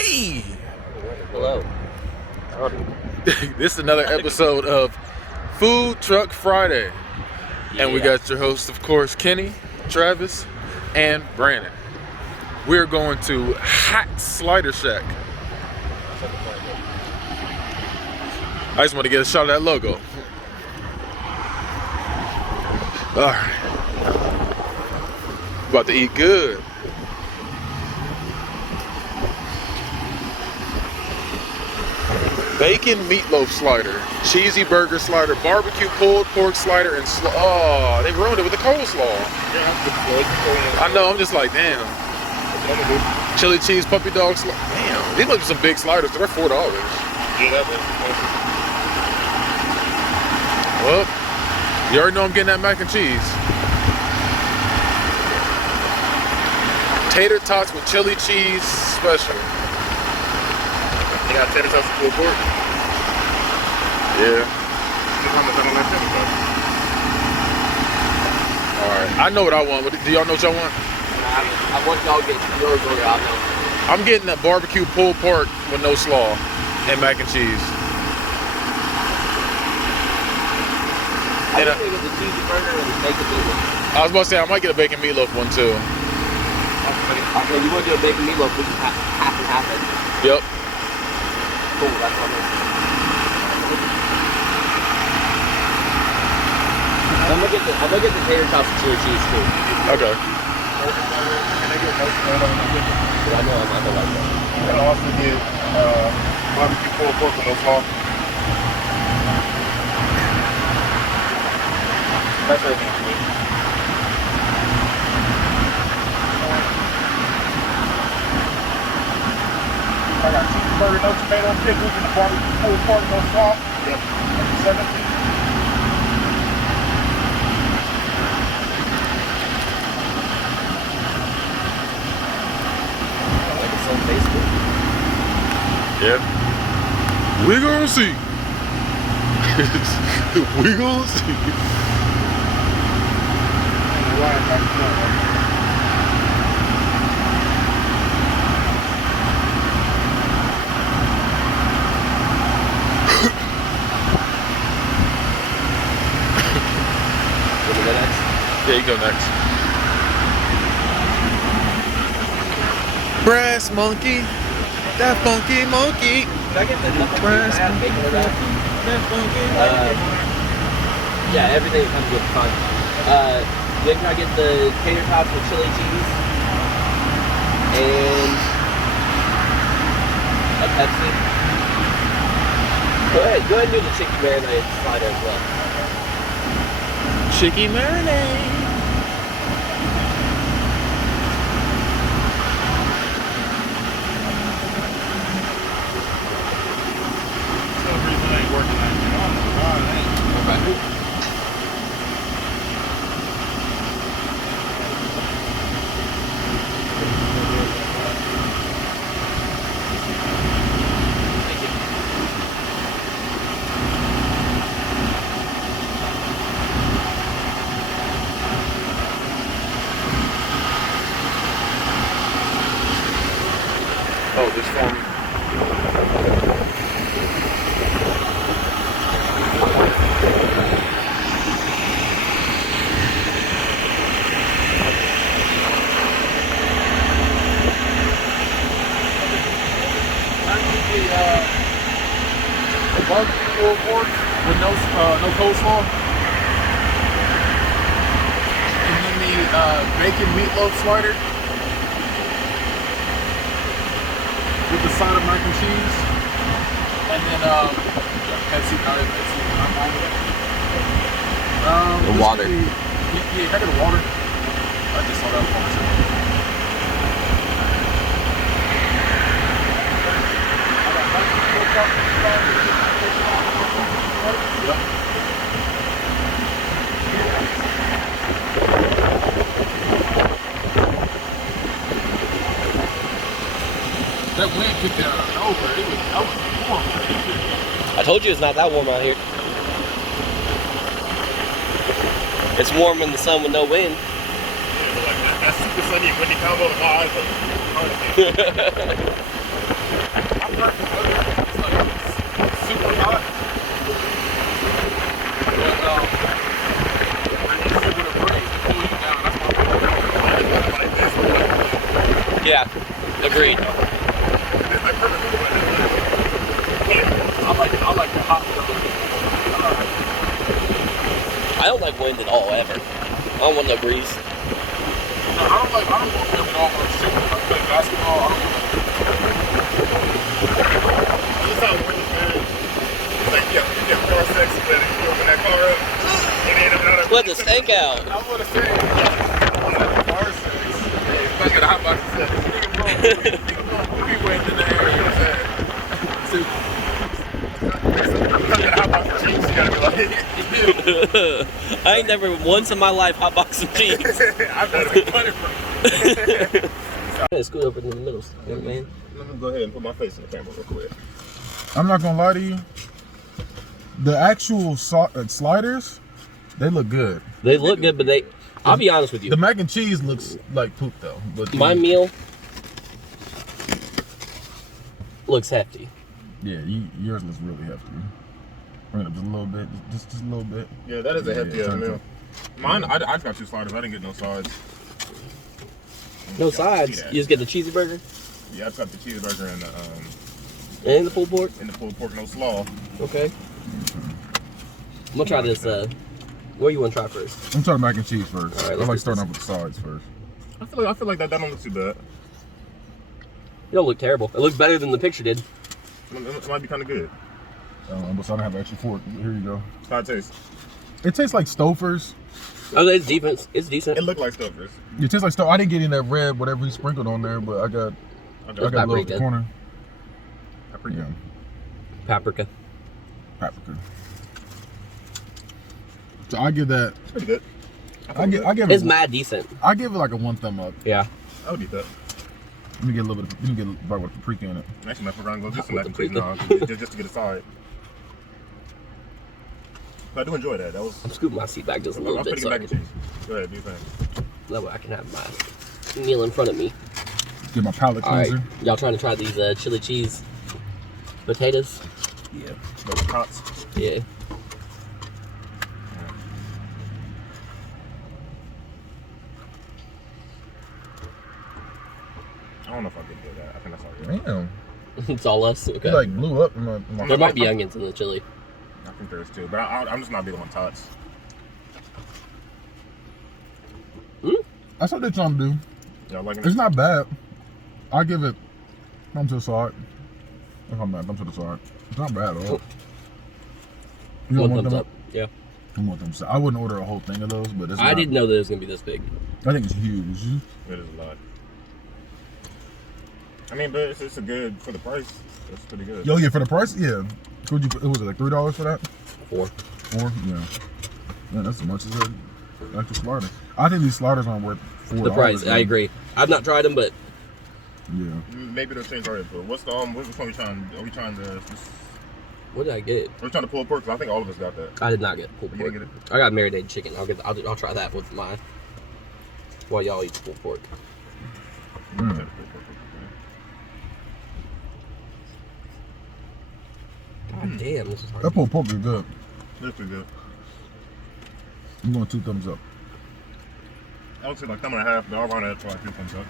Hey! Hello. This is another episode of Food Truck Friday. And we got your hosts, of course, Kenny, Travis, and Brandon. We're going to Hot Slider Shack. I just want to get a shot of that logo. Alright. About to eat good. Bacon meatloaf slider, cheesy burger slider, barbecue pulled pork slider, and oh, they ruined it with the coleslaw. I know, I'm just like, damn. Chili cheese puppy dog slider. Damn, these must be some big sliders, they're $4. Yeah, Well, you already know I'm getting that mac and cheese. Tater tots with chili cheese special. they got tater tots and pulled pork. Yeah. How much on that tater tot? Alright, I know what I want. Do y'all know what y'all want? I want y'all to get your burger out now. I'm getting that barbecue pulled pork with no slaw and mac and cheese. I think we get the cheesy burger and the bacon meatloaf. I was about to say, I might get a bacon meatloaf one too. Okay, you want to do a bacon meatloaf? We can half and half it. Yep. Cool, that's what I'm doing. I'm gonna get the tater tots and chili cheese too. Okay. Can they get no tomato and no pickle? But I know I'm not gonna like that. You can also get barbecue pulled pork with no sauce. That's everything for me. I got cheeseburger, no tomato, pickles, and the barbecue pulled pork, no sauce. Yep. 17. Like it's on Facebook. Yeah. We gonna see. We gonna see. Yeah, you go next. Brass monkey, that funky monkey. Should I get the Brass bacon or that? that funky Yeah, everything comes with fun. Then can I get the tater tots with chili cheese and a Pepsi? Go ahead and do the chicken marinade slider as well. Chicky marinade. Some reason it ain't working like that. Oh my God, it ain't. Okay. Thank you. Oh, this for me. The barbecue pulled pork with no coleslaw. And then the bacon meatloaf slider with the side of mac and cheese. And then Pepsi, I'm fine with it. The water. Yeah, can I get the water? I just saw that was on myself. Yep. That wind kicked out of nowhere. I was warm. I told you it's not that warm out here. It's warm in the sun with no wind. That super sunny and windy combo of my eyes are hard again. like the weather. It's like it's super hot. But with a breeze to cool you down. That's my favorite. Like this. Yeah, agreed. It's like perfect for the weather. I like the hot weather. I don't like wind at all, ever. I don't want no breeze. I don't want wind at all when I'm shooting. I play basketball. I don't want This how when you it's like you get car sex, but you open that car up, and then another. Let the stank out. I want to say, car sex. Hey, if I get a hot box of sex, nigga blow we went in the air, you know what I'm saying? I ain't never once in my life hotbox some cheese. I've got to put it from. I'm gonna scoot over in the middle, man. Let me go ahead and put my face in the camera real quick. I'm not gonna lie to you. The actual sliders, they look good. They look good, but I'll be honest with you. The mac and cheese looks like poop though. But My meal looks hefty. Yeah, yours looks really hefty. Bring it up just a little bit, just a little bit. Yeah, that is a hefty yeah, meal. Mine, I just got 2 sliders. I didn't get no sides. No sides. You just get the cheesy burger Yeah, I just got the cheeseburger and and the pulled pork. the pulled pork, no slaw. Okay. I'm gonna try this. What do you want to try first? I'm trying mac and cheese first. All right, I let's like get starting this. off with the sides first. I feel like that don't look too bad. You don't look terrible. It looks better than the picture did. It might be kind of good. But I don't have an extra fork. Here you go. How it tastes? It tastes like Stouffer's. Oh, it's decent. It's decent. It looked like Stouffer's. It tastes like Stouffer's. I didn't get any of that red, whatever he sprinkled on there, but I got a little at the paprika. corner. Paprika. Paprika. Paprika. So I give that. It's pretty good. I give It's it. mad decent. I give it like a 1 thumb up. Yeah. I would eat that. Let me get a little bit. Let me get a bite with paprika in it. Actually, my friend go get some With mac and cheese now, just to get a side. But I do enjoy that. That was. I'm scooting my seat back just a I'm little pretty bit good so mac and cheese. Go ahead, do your thing. that way I can have my meal in front of me. Get my palate All right, cleanser. y'all trying to try these chili cheese potatoes? Yeah. Those tots. Yeah. I don't know if I did that. I think that's all good. Damn. It's all us. Okay. It like blew up in my There might be onions in the chili. I think there is too, but I'm just not big on tots. That's what they're trying to do. Y'all liking It's it? not bad. I give it thumb to the side. If I'm mad, thumb to the side. It's not bad at all. You don't One want thumbs them up. Yeah. I want them. I wouldn't order a whole thing of those, but it's I not- didn't know that it was gonna be this big. I think it's huge. It is a lot. I mean, but it's a good for the price. It's pretty good. Yo, yeah, for the price, yeah. Could you? It was like $3 for that. 4. 4, yeah. Man, that's as much as an actual slider. I think these sliders aren't worth $4. The price. I agree. I've not tried them, but Yeah. Maybe they'll change our info. What's the which one we trying? Are we trying to? what did I get? We're trying to pull pork. 'Cause I think all of us got that. I did not get pulled You pork. didn't get I got marinated chicken. I'll try that with my while y'all eat pulled pork. Mm. God damn, this is hard. That pulled pork is good. That's pretty good. I'm going 2 thumbs up. I would say like thumb and a half, but I'll run it for like 2 thumbs up.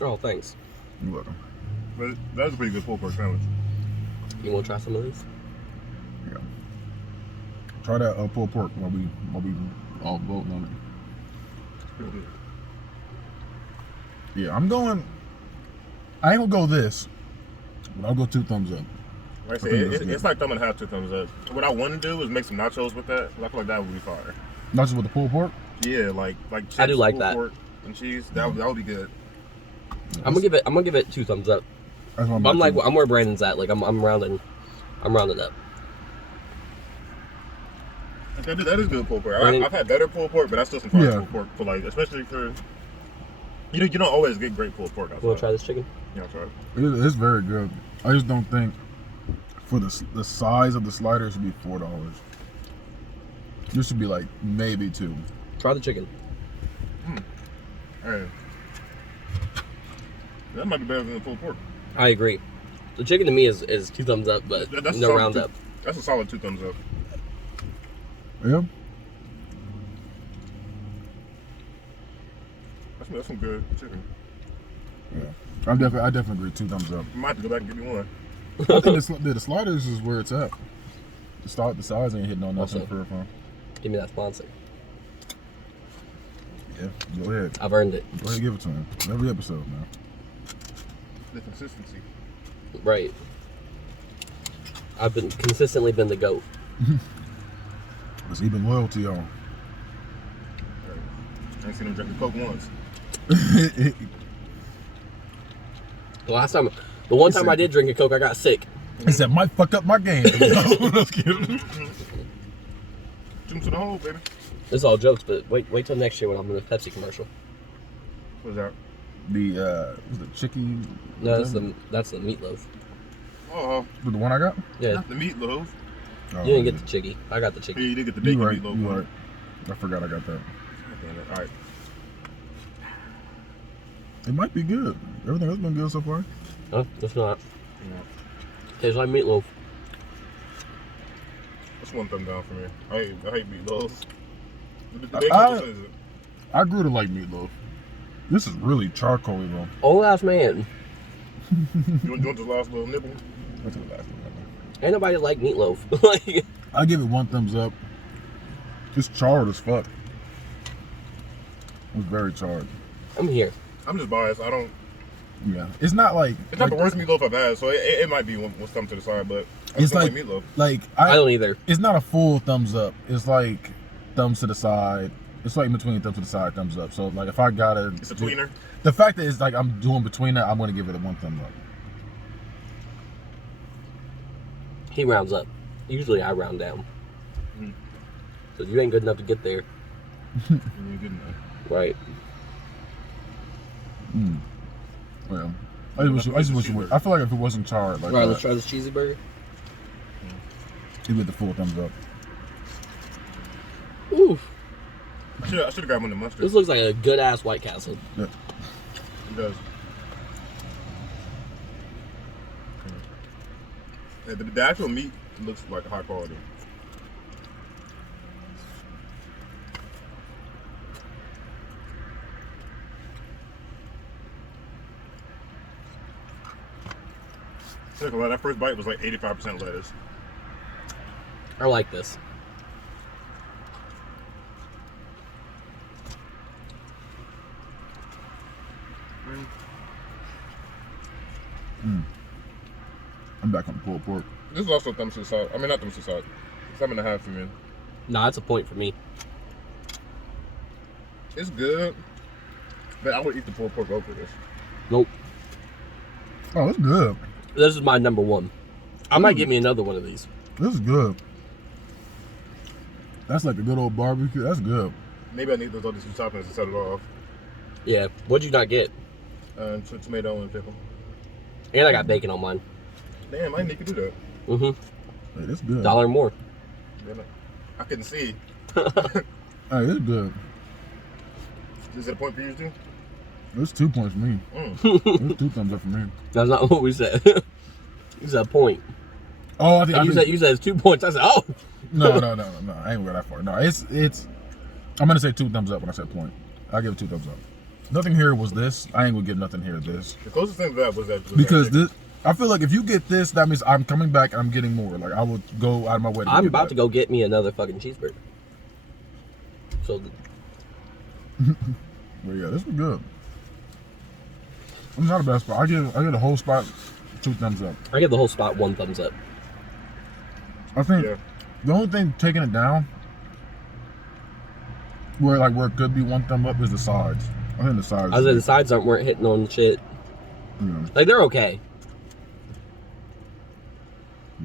Oh, thanks. You're welcome. But that was a pretty good pulled pork sandwich. You want to try some of these? Yeah. Try that pulled pork while we all voting on it. Pretty good. Yeah, I'm going. I ain't gonna go this, but I'll go 2 thumbs up. Like I I said, think that's good. it's like thumb and a half, 2 thumbs up. What I want to do is make some nachos with that. I feel like that would be fire. Not just with the pulled pork. Yeah, like chips, I do like pulled that. pork and cheese. That would be good. I'm gonna give it 2 thumbs up. That's what But I'm like about I'm where Brandon's at. Like I'm rounding up. Okay, that is good pulled pork. Right. I've had better pulled pork, but that's still some fire Yeah. pulled pork for like, especially for you don't always get great pulled pork outside. You want to try this chicken? Yeah, I'll try it. It's very good. I just don't think for the size of the slider it should be $4. This should be like maybe 2. Try the chicken. Hey. That might be better than the pulled pork. I agree. The chicken to me is 2 thumbs up, but That's no solid round up. That's a solid 2 thumbs up. Yeah. That's some good chicken. Yeah. I definitely agree. 2 thumbs up. I might have to go back and give me one. I think the sliders is where it's at. The size ain't hitting on nothing Also, for a phone. Give me that sponsor. Yeah, go ahead. I've earned it. Go ahead, give it to him. Every episode, man. The consistency. Right. I've consistently been the GOAT. Cause he been loyal to y'all. I ain't seen him drink a Coke once. The one time I did drink a Coke, I got sick. He said, might fuck up my game. Let's get it. Shoot him to the hole, baby. This is all jokes, but wait till next year when I'm in the Pepsi commercial. What's that? Was the chicky? No, that's the meatloaf. Oh, The one I got? Yeah, not the meatloaf. Oh, you didn't get the chicky. I got the Yeah, chicky. you did get the You bacon right, meatloaf. you one. right. I forgot I got that. All right. It might be good. Everything else been good so far. Huh? It's not. Tastes like meatloaf. That's 1 thumb down for me. I hate meatloafs. The bacon says it. I grew to like meatloaf. This is really charcoaly though. Old ass man. You want the last little nibble? That's the last one. Ain't nobody like meatloaf. Like, I give it 1 thumbs up. It's charred as fuck. It's very charred. I'm here. I'm just biased. I don't. Yeah, it's not like It's not the worst meatloaf I've had, so it might be one thumb to the side, but I It's just don't like meatloaf. like I don't either. It's not a full thumbs up. It's like thumbs to the side. It's like in between thumbs to the side, thumbs up. So like if I gotta, It's a tweener. the fact that it's like I'm doing between that, I'm gonna give it a 1 thumb up. He rounds up. Usually I round down. Mhm. So you ain't good enough to get there. You ain't good enough. Right. Well, I just wish it would. I feel like if it wasn't charred, like Alright, let's try this cheesy burger. it'd get the full thumbs up. Ooh, I should have got one of the mustard. this looks like a good ass White Castle. Yeah. It does. Yeah, the actual meat looks like high quality. That first bite was like 85% lettuce. I like this. I'm back on the pulled pork. This is also thumbs to the side. I mean, not thumbs to the side. 7.5 for me. Nah, that's a point for me. It's good, but I would eat the pulled pork over this. Nope. Oh, it's good. This is my number 1. I might get me another one of these. This is good. That's like a good old barbecue. That's good. Maybe I need those other 2 toppings to set it off. Yeah. What'd you not get? Tomato and pickle. And I got bacon on mine. Damn, I didn't think you could do that. Mm-hmm. Hey, that's good. $1 more. Damn it. I couldn't see. Hey, it's good. Is it a point for you too? It's 2 points for me. It's 2 thumbs up for me. That's not what we said. You said a point. Oh, I think And you said it's 2 points. I said, oh. No. I ain't go that far. No, it's. I'm gonna say 2 thumbs up when I said point. I give it 2 thumbs up. Nothing here was this. I ain't gonna give nothing here this. The closest thing to that was that. Because this, I feel like if you get this, that means I'm coming back and I'm getting more. Like I would go out of my way. I'm about to go get me another fucking cheeseburger. So, But yeah, this was good. It's not a bad spot. I give the whole spot 2 thumbs up. I give the whole spot 1 thumbs up. I think Yeah. the only thing taking it down, where it could be 1 thumb up, is the sides. I think the sides. I said the sides weren't hitting on shit. Yeah, Like, they're okay.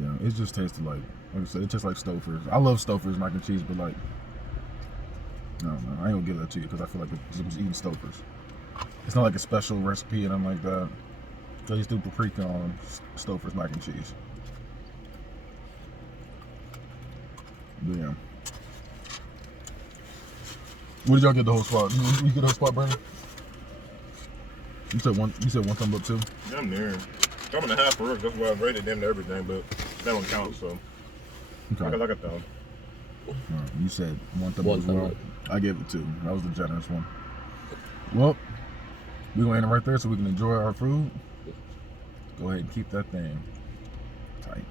yeah. It just tasted like I said, it tastes like Stouffer's. I love Stouffer's mac and cheese, but like, no, I ain't gonna give that to you because I feel like it was eating Stouffer's. It's not like a special recipe and nothing like that. They just do paprika on Stouffer's mac and cheese. But yeah. What did y'all get the whole spot? You get the whole spot, Brandon? You said one thumb up too? I'm there. I'm in a half for real. That's why I rated them to everything, but that don't count. So I Okay. got a thumb. Alright, you said one thumb One as thumb well. up. I gave it 2. That was the generous one. Well, we're going to end it right there so we can enjoy our food. Go ahead and keep that thing tight.